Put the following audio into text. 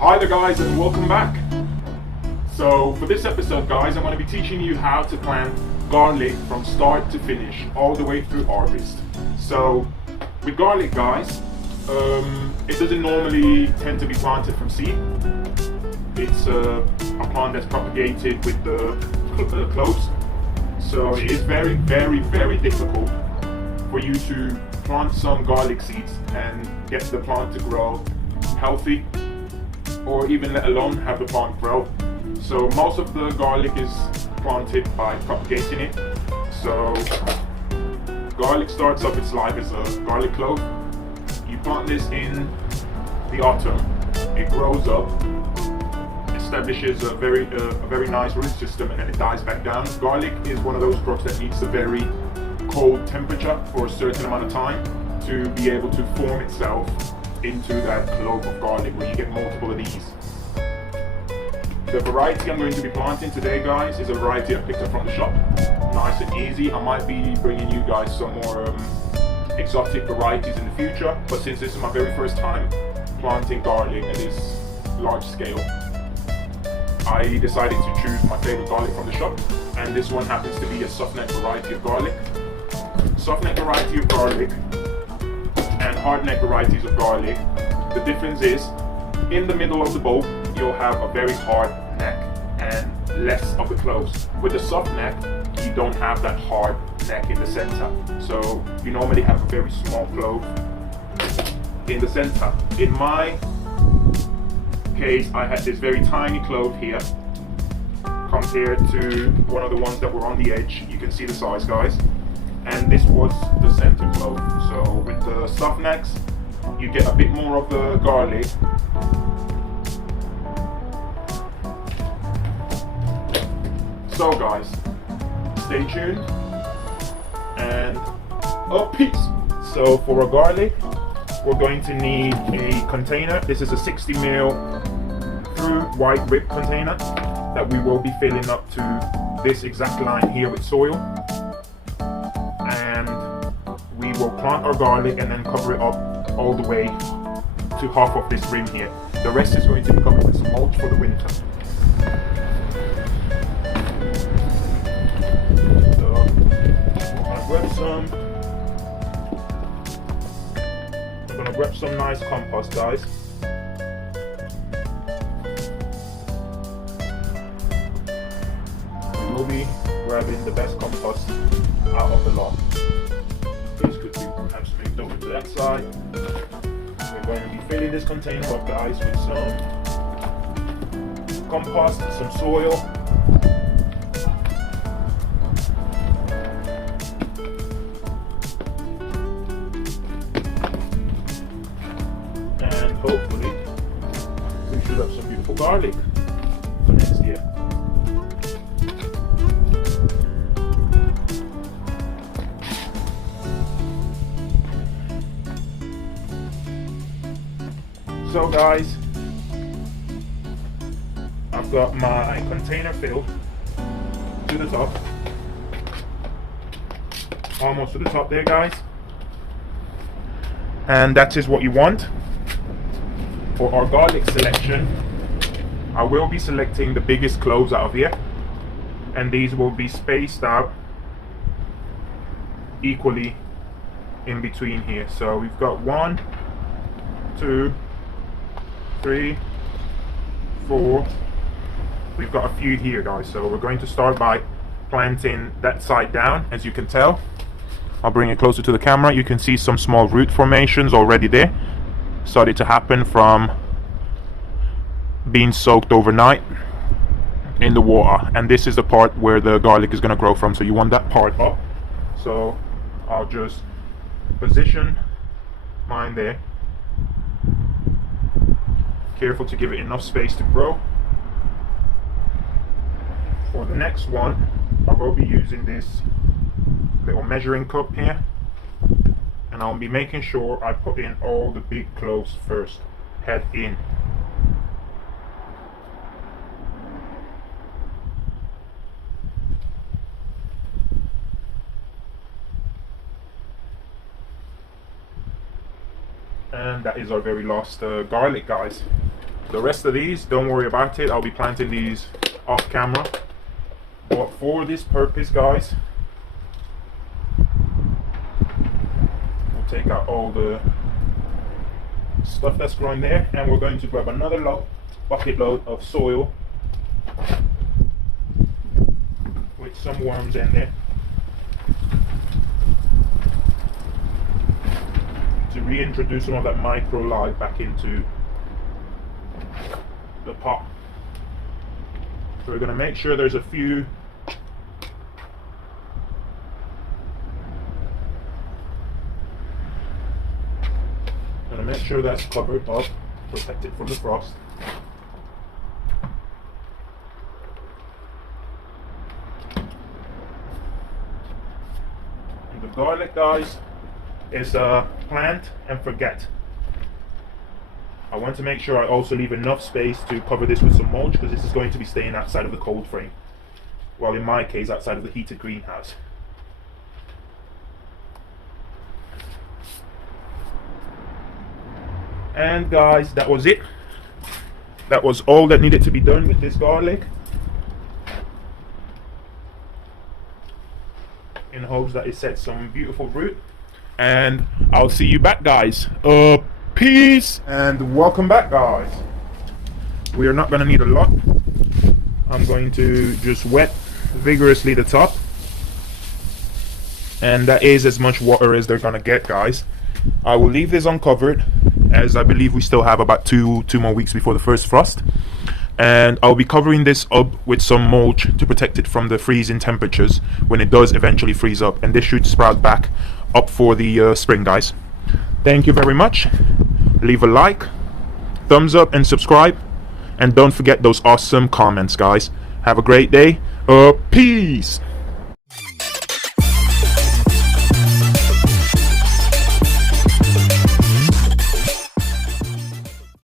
Hi there guys and welcome back. So for this episode guys, I'm going to be teaching you how to plant garlic from start to finish, all the way through harvest. So with garlic guys, it doesn't normally tend to be planted from seed. It's a plant that's propagated with the cloves. So it is very difficult for you to plant some garlic seeds and get the plant to grow healthy, or even let alone have the plant grow. So most of the garlic is planted by propagating it. So garlic starts off its life as a garlic clove. You plant this in the autumn. It grows up, establishes a very nice root system, and then it dies back down. Garlic is one of those crops that needs a very cold temperature for a certain amount of time to be able to form itself into that clove of garlic, where you get multiple of these. The variety I'm going to be planting today guys is a variety I picked up from the shop. Nice and easy. I might be bringing you guys some more exotic varieties in the future, but since this is my very first time planting garlic at this large scale, I decided to choose my favorite garlic from the shop, and this one happens to be a softneck variety of garlic. Softneck variety of garlic and hardneck varieties of garlic, the difference is in the middle of the bulb you'll have a very hard neck and less of the cloves. With the soft neck you don't have that hard neck in the center, so you normally have a very small clove in the center. In my case I had this very tiny clove here compared to one of the ones that were on the edge. You can see the size guys, and this was the center clove. So with the soft necks you get a bit more of the garlic. So guys, stay tuned and peace. So for a garlic we're going to need a container. This is a 60 ml through white rib container that we will be filling up to this exact line here with soil, and we will plant our garlic and then cover it up all the way to half of this rim here. The rest is going to be covered with some mulch for the winter. So I'm gonna grab some nice compost guys. We will be grabbing the best compost out of the lot. This could be perhaps moved over to that side. We're going to be filling this container up guys with some compost, some soil, and hopefully we should have some beautiful garlic for next year. So guys, I've got my container filled to the top, almost to the top there guys, and that is what you want. For our garlic selection, I will be selecting the biggest cloves out of here, and these will be spaced out equally in between here. So we've got 1, 2, 3, 4. We've got a few here guys, so we're going to start by planting that side down. As you can tell, I'll bring it closer to the camera, you can see some small root formations already there, started to happen from being soaked overnight in the water, and this is the part where the garlic is going to grow from, so you want that part up. So I'll just position mine there, careful to give it enough space to grow. For the next one, I will be using this little measuring cup here, and I'll be making sure I put in all the big cloves first, head in. And that is our very last garlic guys. The rest of these, don't worry about it. I'll be planting these off camera. But for this purpose, guys, we'll take out all the stuff that's growing there, and we're going to grab another bucket load of soil with some worms in there to reintroduce some of that micro life back into the pot. So we're going to make sure there's a few make sure that's covered up, protected from the frost. And the garlic, guys, is plant and forget. I want to make sure I also leave enough space to cover this with some mulch, because this is going to be staying outside of the cold frame. Well, in my case, outside of the heated greenhouse. And guys, that was it. That was all that needed to be done with this garlic, in hopes that it sets some beautiful root. And I'll see you back, guys. Peace and welcome back, guys. We are not going to need a lot. I'm going to just wet vigorously the top, and that is as much water as they're going to get, guys. I will leave this uncovered, as I believe we still have about two more weeks before the first frost, and I'll be covering this up with some mulch to protect it from the freezing temperatures when it does eventually freeze up, and this should sprout back up for the spring, guys. Thank you very much. Leave a like, thumbs up, and subscribe, and don't forget those awesome comments, guys. Have a great day. Peace.